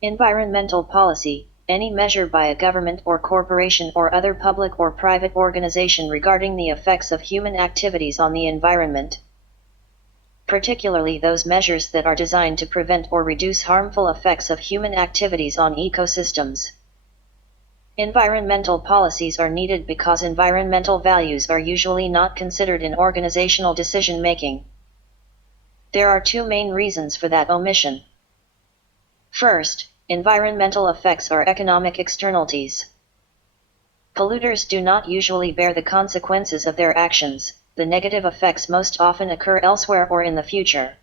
Environmental policy, any measure by a government or corporation or other public or private organization regarding the effects of human activities on the environment, particularly those measures that are designed to prevent or reduce harmful effects of human activities on ecosystems. Environmental policies are needed because environmental values are usually not considered in organizational decision-making. There are two main reasons for that omission. First, environmental effects are economic externalities. Polluters do not usually bear the consequences of their actions. The negative effects most often occur elsewhere or in the future.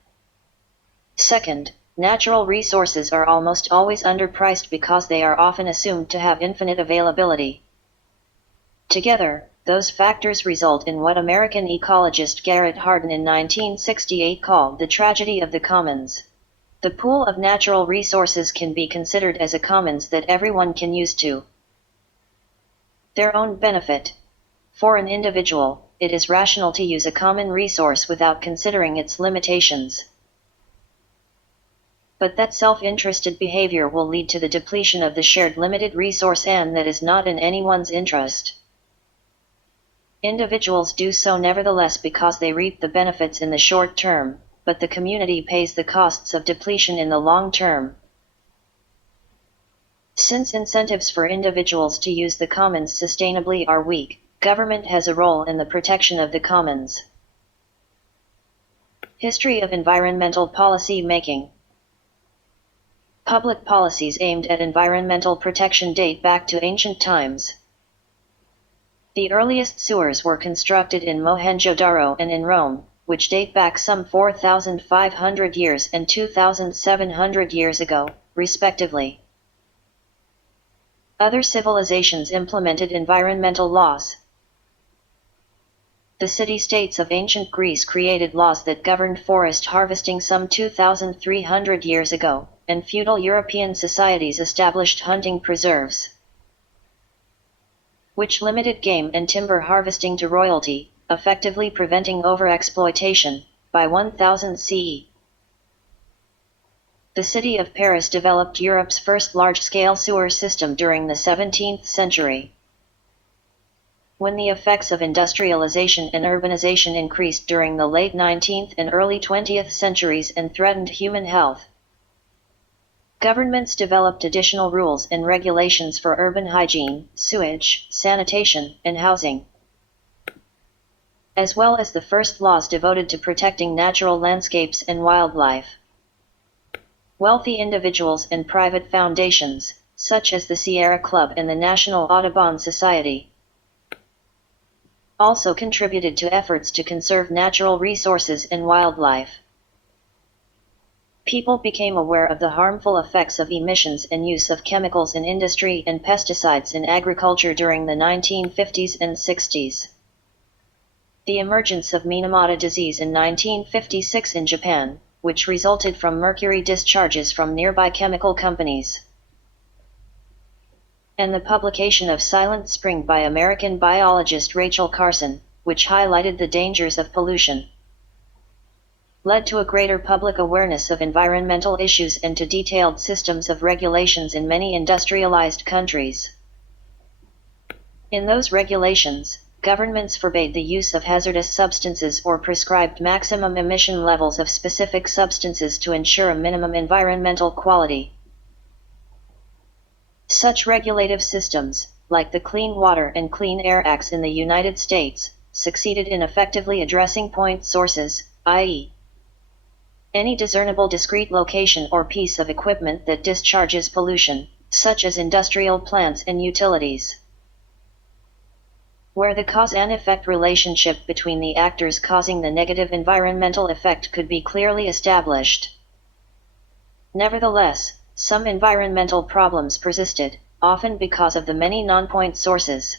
Second, natural resources are almost always underpriced because they are often assumed to have infinite availability. Together, those factors result in what American ecologist Garrett Hardin in 1968 called the tragedy of the commons. The pool of natural resources can be considered as a commons that everyone can use to their own benefit. For an individual, it is rational to use a common resource without considering its limitations. But that self-interested behavior will lead to the depletion of the shared limited resource, and that is not in anyone's interest. Individuals do so nevertheless because they reap the benefits in the short term, but the community pays the costs of depletion in the long term. Since incentives for individuals to use the commons sustainably are weak, government has a role in the protection of the commons. History of environmental policy making. Public policies aimed at environmental protection date back to ancient times. The earliest sewers were constructed in Mohenjo-Daro and in Rome, which date back some 4,500 years and 2,700 years ago, respectively. Other civilizations implemented environmental laws. The city-states of ancient Greece created laws that governed forest harvesting some 2,300 years ago, and feudal European societies established hunting preserves, which limited game and timber harvesting to royalty, effectively preventing overexploitation. By 1000 CE, the city of Paris developed Europe's first large-scale sewer system during the 17th century. When the effects of industrialization and urbanization increased during the late 19th and early 20th centuries and threatened human health, governments developed additional rules and regulations for urban hygiene, sewage, sanitation, and housing, as well as the first laws devoted to protecting natural landscapes and wildlife. Wealthy individuals and private foundations, such as the Sierra Club and the National Audubon Society, also contributed to efforts to conserve natural resources and wildlife. People became aware of the harmful effects of emissions and use of chemicals in industry and pesticides in agriculture during the 1950s and 60s. The emergence of Minamata disease in 1956 in Japan, which resulted from mercury discharges from nearby chemical companies, and the publication of Silent Spring by American biologist Rachel Carson, which highlighted the dangers of pollution, led to a greater public awareness of environmental issues and to detailed systems of regulations in many industrialized countries. In those regulations, governments forbade the use of hazardous substances or prescribed maximum emission levels of specific substances to ensure a minimum environmental quality. Such regulative systems, like the Clean Water and Clean Air Acts in the United States, succeeded in effectively addressing point sources, i.e., any discernible discrete location or piece of equipment that discharges pollution, such as industrial plants and utilities, where the cause and effect relationship between the actors causing the negative environmental effect could be clearly established. Nevertheless, some environmental problems persisted, often because of the many non-point sources,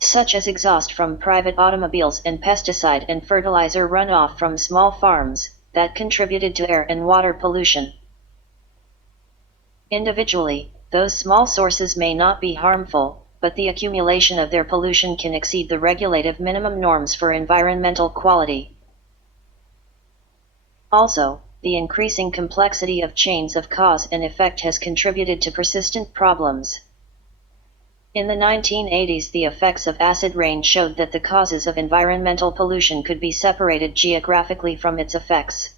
such as exhaust from private automobiles and pesticide and fertilizer runoff from small farms, that contributed to air and water pollution. Individually, those small sources may not be harmful, but the accumulation of their pollution can exceed the regulative minimum norms for environmental quality. Also, the increasing complexity of chains of cause and effect has contributed to persistent problems. In the 1980s, the effects of acid rain showed that the causes of environmental pollution could be separated geographically from its effects.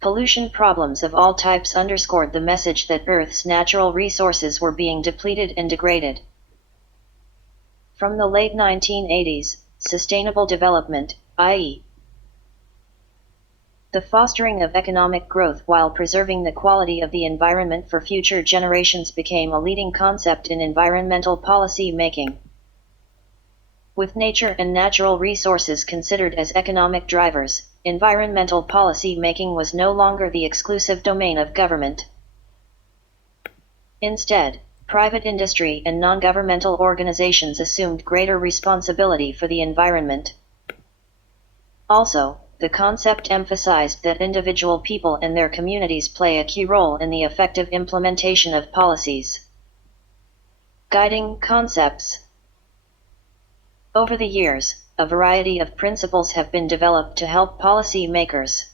Pollution problems of all types underscored the message that Earth's natural resources were being depleted and degraded. From the late 1980s, sustainable development, i.e., the fostering of economic growth while preserving the quality of the environment for future generations, became a leading concept in environmental policy making. With nature and natural resources considered as economic drivers, environmental policy making was no longer the exclusive domain of government. Instead, private industry and non-governmental organizations assumed greater responsibility for the environment. Also, the concept emphasized that individual people and their communities play a key role in the effective implementation of policies. Guiding concepts. Over the years, a variety of principles have been developed to help policy makers.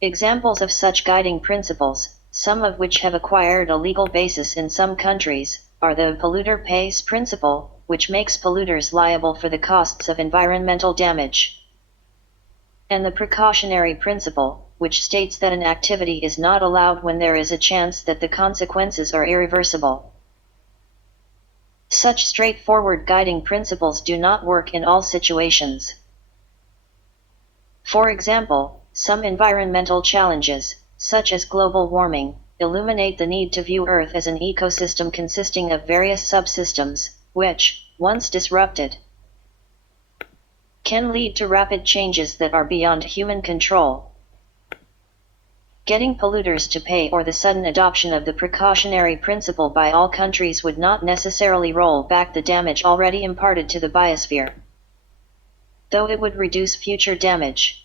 Examples of such guiding principles, some of which have acquired a legal basis in some countries, are the polluter pays principle, which makes polluters liable for the costs of environmental damage, and the precautionary principle, which states that an activity is not allowed when there is a chance that the consequences are irreversible. Such straightforward guiding principles do not work in all situations. For example, some environmental challenges, such as global warming, illuminate the need to view Earth as an ecosystem consisting of various subsystems, which, once disrupted, can lead to rapid changes that are beyond human control. Getting polluters to pay or the sudden adoption of the precautionary principle by all countries would not necessarily roll back the damage already imparted to the biosphere, though it would reduce future damage.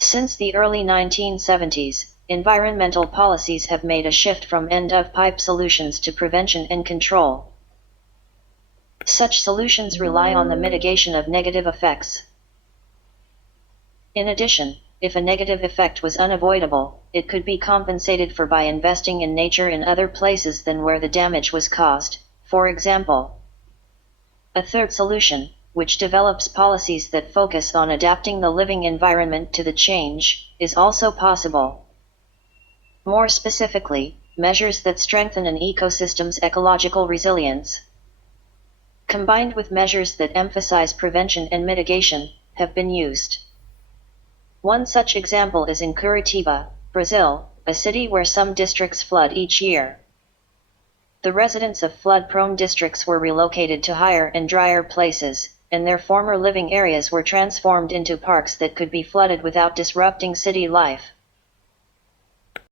Since the early 1970s, environmental policies have made a shift from end-of-pipe solutions to prevention and control. Such solutions rely on the mitigation of negative effects. In addition, if a negative effect was unavoidable, it could be compensated for by investing in nature in other places than where the damage was caused, for example. A third solution, which develops policies that focus on adapting the living environment to the change, is also possible. More specifically, measures that strengthen an ecosystem's ecological resilience, combined with measures that emphasize prevention and mitigation, have been used. One such example is in Curitiba, Brazil, a city where some districts flood each year. The residents of flood-prone districts were relocated to higher and drier places, and their former living areas were transformed into parks that could be flooded without disrupting city life.